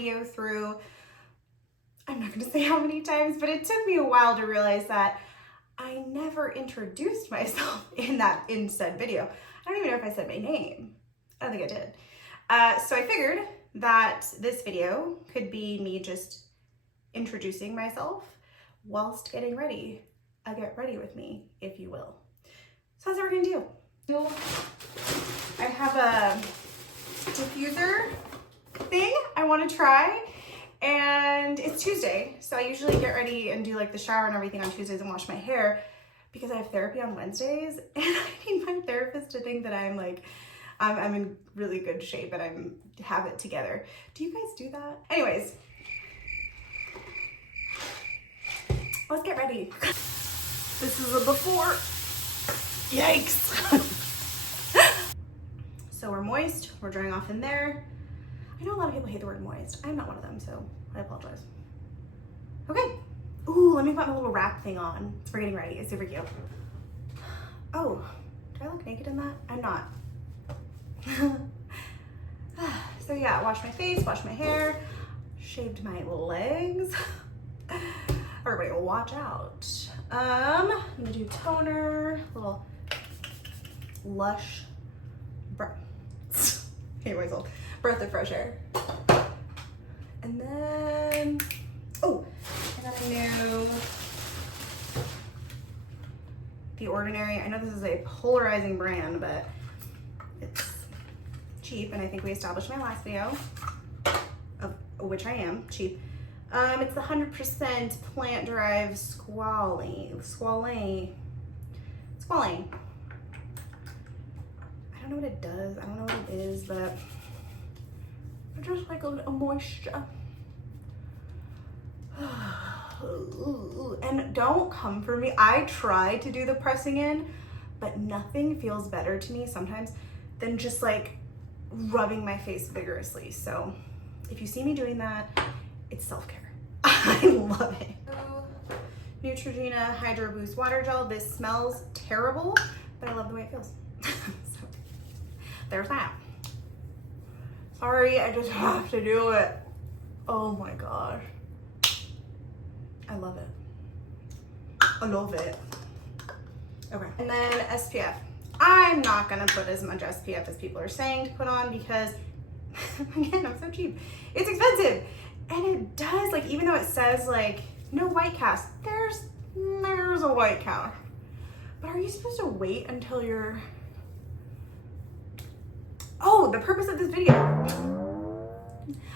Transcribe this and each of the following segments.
video through, I'm not gonna say how many times, but it took me a while to realize that I never introduced myself in said video. I don't even know if I said my name. I don't think I did. So I figured that this video could be me just introducing myself whilst getting ready. Get ready with me, if you will. So that's what we're gonna do. I have a diffuser thing I wanna try, and it's Tuesday. So I usually get ready and do like the shower and everything on Tuesdays and wash my hair because I have therapy on Wednesdays, and I need my therapist to think that I'm like, I'm in really good shape and I have it together. Do you guys do that? Anyways, let's get ready. This is a before. Yikes. So we're moist, we're drying off in there. I know a lot of people hate the word moist. I'm not one of them, so I apologize. Okay. Ooh, let me put my little wrap thing on. It's for getting ready. It's super cute. Oh, do I look naked in that? I'm not. So yeah, wash my face, wash my hair, shaved my legs. Everybody will watch out. I'm gonna do toner, little lush, hate myself, breath of fresh air. And then, oh, I got a new The Ordinary. I know this is a polarizing brand, but it's cheap, and I think we established in my last video, of which I am cheap. It's the 100% plant-derived squalane. I don't know what it does. I don't know what it is, but I just like a moisture. And don't come for me. I try to do the pressing in, but nothing feels better to me sometimes than just like rubbing my face vigorously. So if you see me doing that, it's self-care. I love it. Neutrogena Hydro Boost Water Gel. This smells terrible, but I love the way it feels. So there's that. Sorry, I just have to do it. Oh my gosh. I love it. I love it. Okay, and then SPF. I'm not gonna put as much SPF as people are saying to put on because, again, I'm so cheap. It's expensive. And it does, like, even though it says like no white cast, there's a white cast. But are you supposed to wait until you're, oh, the purpose of this video.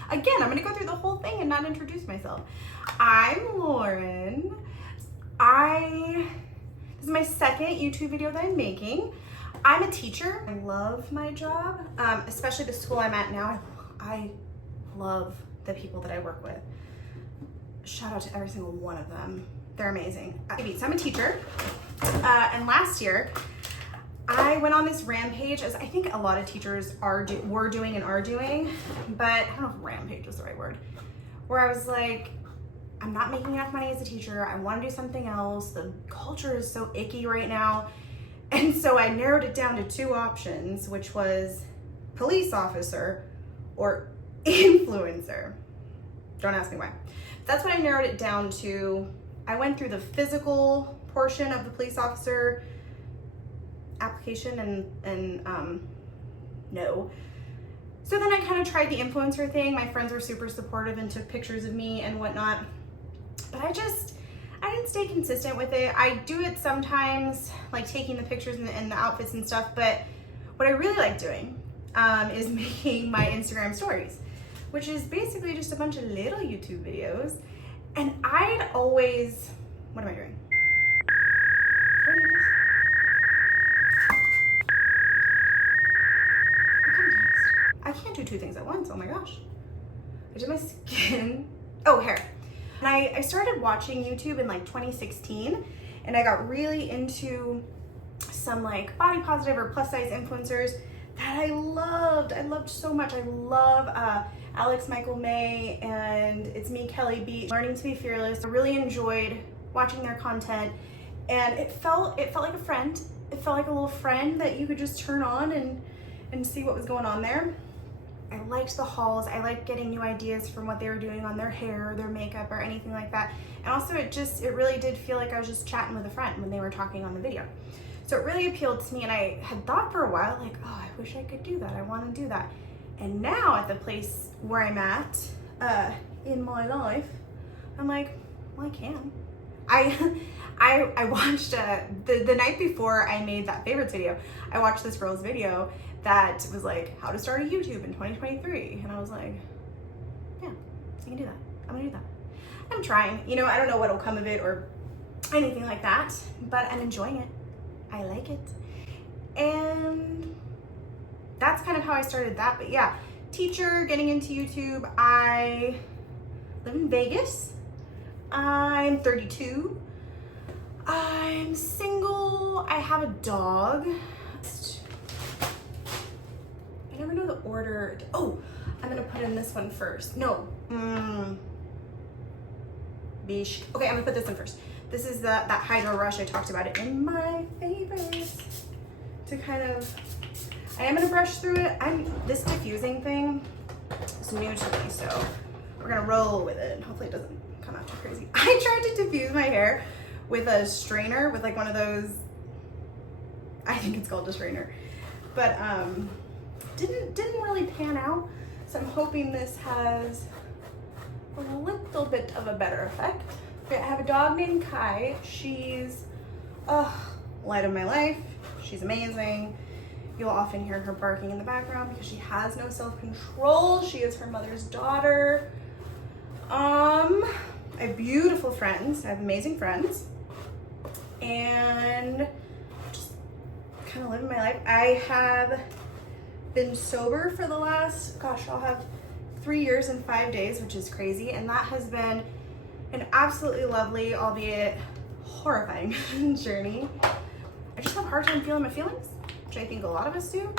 Again, I'm gonna go through the whole thing and not introduce myself. I'm Lauren. This is my second YouTube video that I'm making. I'm a teacher. I love my job, especially the school I'm at now. I love the people that I work with. Shout out to every single one of them. They're amazing. So I'm a teacher, and last year I went on this rampage, as I think a lot of teachers were doing and are doing, but I don't know if rampage is the right word, where I was like, I'm not making enough money as a teacher. I want to do something else. The culture is so icky right now. And so I narrowed it down to two options, which was police officer or influencer. Don't ask me why. That's what I narrowed it down to. I went through the physical portion of the police officer application and no. So then I kind of tried the influencer thing. My friends were super supportive and took pictures of me and whatnot. But I didn't stay consistent with it. I do it sometimes, like taking the pictures and the outfits and stuff, but what I really like doing is making my Instagram stories, which is basically just a bunch of little YouTube videos. And I'd always, what am I doing? I can't do two things at once, oh my gosh. I did my skin, oh, hair. And I started watching YouTube in like 2016, and I got really into some like body positive or plus size influencers that I loved so much. I love Alex Michael May and It's Me Kelly Beach, Learning to Be Fearless. I really enjoyed watching their content, and it felt like a friend. It felt like a little friend that you could just turn on and see what was going on there. I liked the hauls. I liked getting new ideas from what they were doing on their hair, or their makeup, or anything like that. And also it really did feel like I was just chatting with a friend when they were talking on the video. So it really appealed to me, and I had thought for a while, like, oh, I wish I could do that. I want to do that. And now at the place where I'm at in my life, I'm like, well, I can. I watched the night before I made that favorites video, I watched this girl's video that was like, how to start a YouTube in 2023. And I was like, yeah, I can do that. I'm gonna do that. I'm trying, you know, I don't know what'll come of it or anything like that, but I'm enjoying it. I like it. And that's kind of how I started that. But yeah, teacher, getting into YouTube. I live in Vegas. I'm 32. I'm single. I have a dog. I never know the order. Oh, I'm gonna put in this one first. No. Bish. Okay, I'm gonna put this in first. This is that Hydro Rush. I talked about it in my favorites. To kind of, I am gonna brush through it. This diffusing thing is new to me, so we're gonna roll with it. Hopefully it doesn't come out too crazy. I tried to diffuse my hair with a strainer, with like one of those, I think it's called a strainer, but didn't really pan out. So I'm hoping this has a little bit of a better effect. Okay, I have a dog named Kai. She's light of my life. She's amazing. You'll often hear her barking in the background because she has no self-control. She is her mother's daughter. I have beautiful friends. I have amazing friends. And just kind of living my life. I have been sober for the last, I'll have 3 years and 5 days, which is crazy. And that has been an absolutely lovely, albeit horrifying journey. I just have a hard time feeling my feelings, which I think a lot of us do.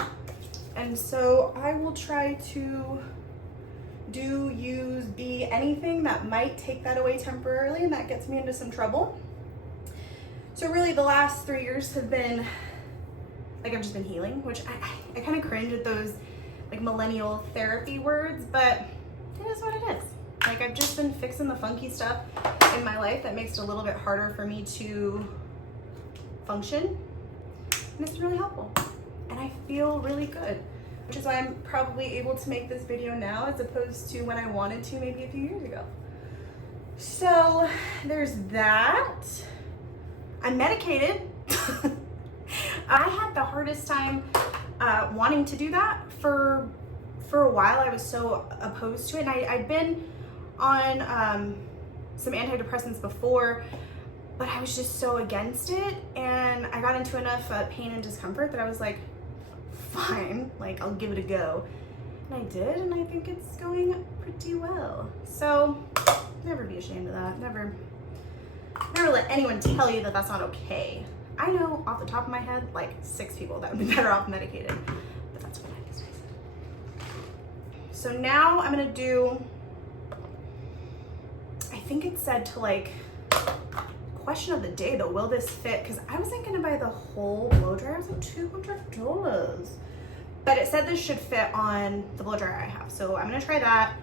And so I will try to be anything that might take that away temporarily, and that gets me into some trouble. So really the last 3 years have been, like, I've just been healing, which I kind of cringe at those like millennial therapy words, but it is what it is. Like, I've just been fixing the funky stuff in my life that makes it a little bit harder for me to function. And it's really helpful. And I feel really good, which is why I'm probably able to make this video now as opposed to when I wanted to maybe a few years ago. So there's that. I'm medicated. I had the hardest time wanting to do that for a while. I was so opposed to it, and I'd been on some antidepressants before, but I was just so against it, and I got into enough pain and discomfort that I was like, fine, like, I'll give it a go. And I did, and I think it's going pretty well. So never be ashamed of that. Never let anyone tell you that that's not okay. I know off the top of my head like 6 people that would be better off medicated, but that's what I decided. So now I'm gonna do, I think it said to like, question of the day though, will this fit? Because I wasn't gonna buy the whole blow dryer. It was like $200. But it said this should fit on the blow dryer I have. So I'm gonna try that.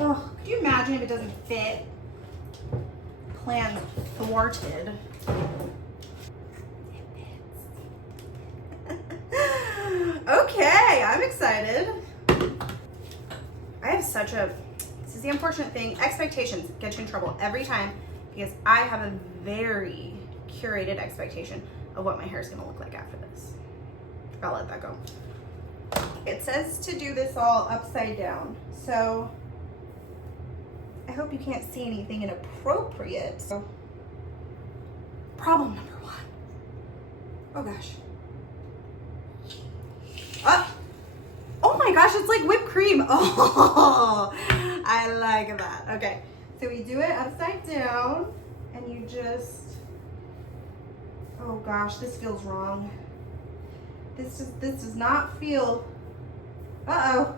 Oh, could you imagine if it doesn't fit? Plan thwarted. Okay, I'm excited. I have such a, this is the unfortunate thing, expectations get you in trouble every time because I have a very curated expectation of what my hair is gonna look like after this. I'll let that go. It says to do this all upside down, so I hope you can't see anything inappropriate. So, problem number 1. Oh gosh. Oh my gosh, it's like whipped cream. Oh, I like that. Okay, so we do it upside down, and you just, oh gosh, this feels wrong. This does not feel, uh-oh.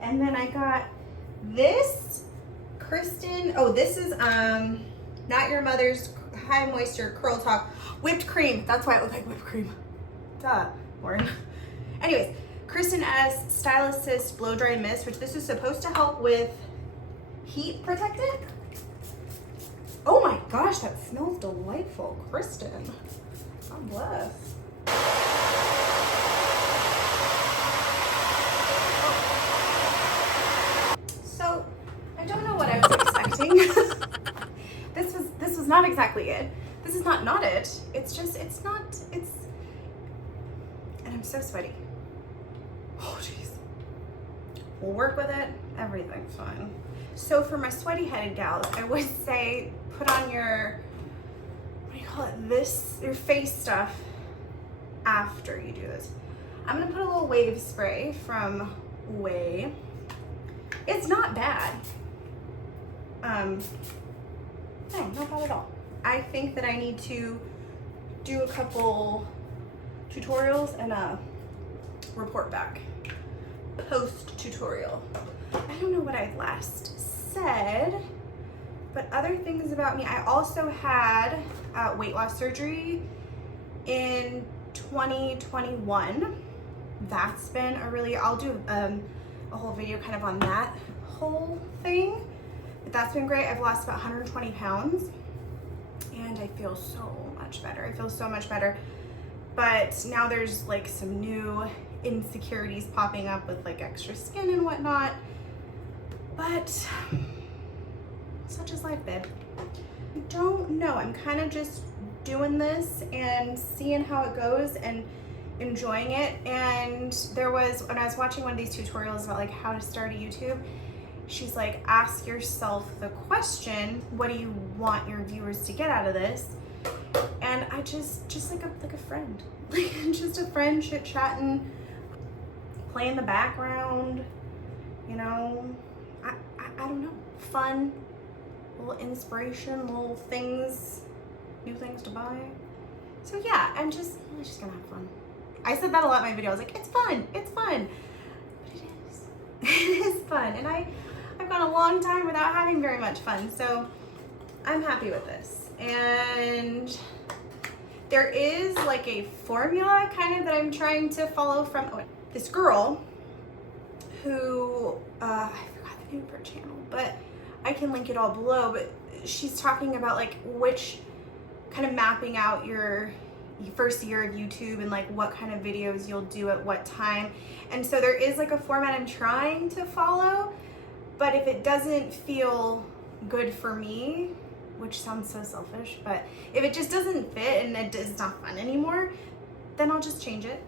And then I got this Kristen, oh, this is Not Your Mother's High Moisture Curl Talk whipped cream. That's why it looks like whipped cream. Duh, Lauren. Anyways, Kristen S. Style Assist Blow Dry Mist, which this is supposed to help with heat protectant. Oh my gosh, that smells delightful. Kristen, God bless. So, I don't know what I was expecting. This was not exactly it. This is not it. It's and I'm so sweaty. Oh jeez. We'll work with it. Everything's fine. So for my sweaty headed gals, I would say put on your, what do you call it? Your face stuff after you do this. I'm gonna put a little wave spray from Way. It's not bad. No, not bad at all. I think that I need to do a couple tutorials and report back post tutorial. I don't know what I last said, but other things about me. I also had weight loss surgery in 2021. That's been I'll do a whole video kind of on that whole thing. But that's been great. I've lost about 120 pounds and I feel so much better. I feel so much better. But now there's like some new insecurities popping up with like extra skin and whatnot. But such is life, babe. I don't know. I'm kind of just doing this and seeing how it goes and enjoying it. And when I was watching one of these tutorials about like how to start a YouTube, she's like, ask yourself the question, what do you want your viewers to get out of this? And I just like a friend, like just a friend chit-chatting, play in the background, you know, I don't know, fun, little inspiration, little things, new things to buy. So yeah, I'm just gonna have fun. I said that a lot in my video. I was like, it's fun, but it is. It is fun, and I've gone a long time without having very much fun, so I'm happy with this. And there is like a formula kind of that I'm trying to follow from this girl who, I forgot the name of her channel, but I can link it all below, but she's talking about like which kind of mapping out your first year of YouTube and like what kind of videos you'll do at what time. And so there is like a format I'm trying to follow, but if it doesn't feel good for me, which sounds so selfish, but if it just doesn't fit and it's not fun anymore, then I'll just change it.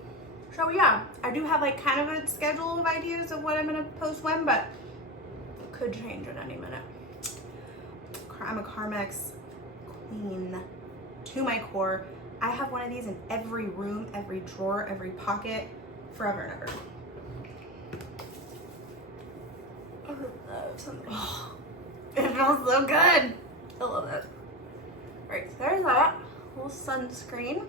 So yeah, I do have like kind of a schedule of ideas of what I'm gonna post when, but could change at any minute. I'm a Carmex queen to my core. I have one of these in every room, every drawer, every pocket, forever and ever. Oh, it feels so good. I love it. All right, so there's that little sunscreen.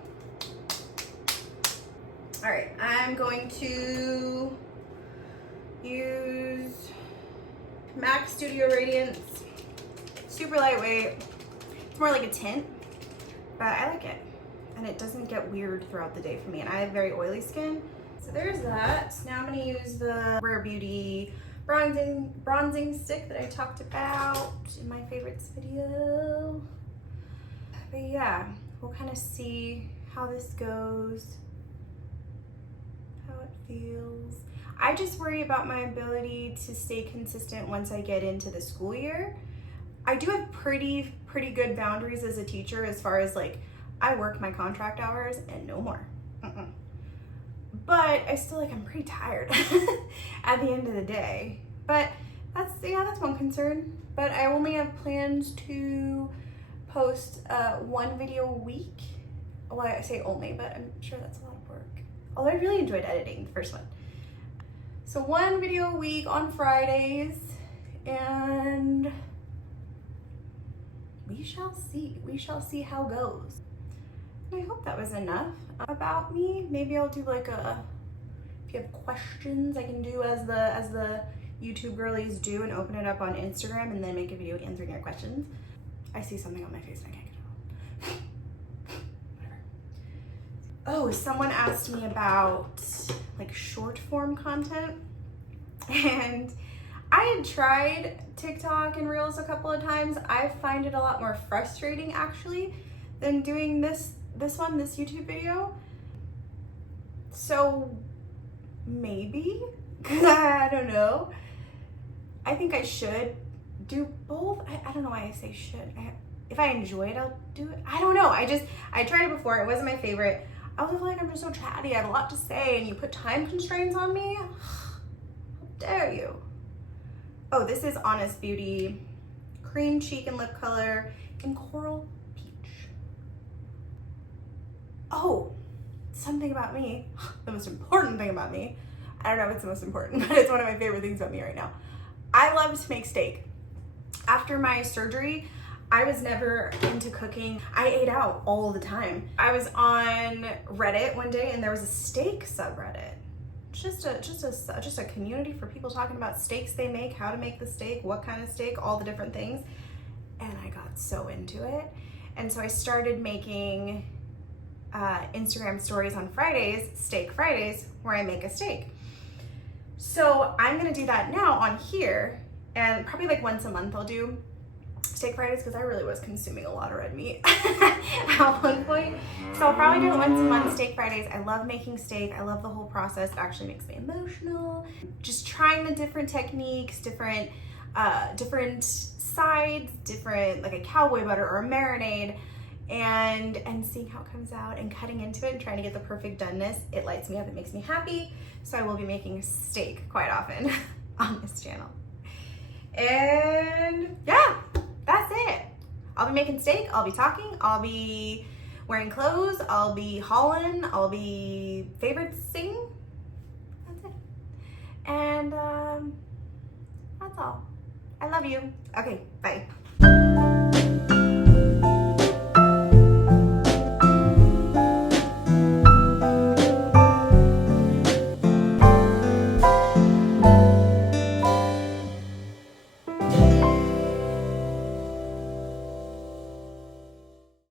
All right, I'm going to use MAC Studio Radiance. Super lightweight. It's more like a tint, but I like it. And it doesn't get weird throughout the day for me. And I have very oily skin. So there's that. Now I'm gonna use the Rare Beauty bronzing stick that I talked about in my favorites video. But yeah, we'll kind of see how this goes, how it feels. I just worry about my ability to stay consistent once I get into the school year. I do have pretty good boundaries as a teacher as far as like, I work my contract hours and no more. But I still I'm pretty tired at the end of the day. But that's one concern. But I only have plans to post one video a week. Well, I say only, but I'm sure that's a lot of work. Although I really enjoyed editing the first one. So one video a week on Fridays, and we shall see. We shall see how it goes. I hope that was enough about me. Maybe I'll do like if you have questions, I can do as the YouTube girlies do and open it up on Instagram and then make a video answering your questions. I see something on my face and I can't get it off. Oh, someone asked me about like short form content, and I had tried TikTok and Reels a couple of times. I find it a lot more frustrating actually than doing this YouTube video. So maybe, I don't know. I think I should do both. I don't know why I say should. If I enjoy it, I'll do it. I don't know. I tried it before. It wasn't my favorite. I was like, I'm just so chatty. I have a lot to say, and you put time constraints on me? How dare you? Oh, this is Honest Beauty cream cheek and lip color in coral peach. Oh, something about me. The most important thing about me. I don't know if it's the most important, but it's one of my favorite things about me right now. I love to make steak. After my surgery, I was never into cooking. I ate out all the time. I was on Reddit one day and there was a steak subreddit. Just a community for people talking about steaks they make, how to make the steak, what kind of steak, all the different things. And I got so into it. And so I started making Instagram stories on Fridays, Steak Fridays, where I make a steak. So I'm gonna do that now on here, and probably like once a month I'll do Steak Fridays because I really was consuming a lot of red meat at one point. So I'll probably do it once a month, Steak Fridays. I love making steak. I love the whole process. It actually makes me emotional. Just trying the different techniques, different sides, different, like a cowboy butter or a marinade, and seeing how it comes out and cutting into it and trying to get the perfect doneness. It lights me up. It makes me happy. So I will be making steak quite often on this channel. And yeah, that's it. I'll be making steak, I'll be talking, I'll be wearing clothes, I'll be hauling, I'll be favoriting. That's it. And that's all. I love you. Okay, bye.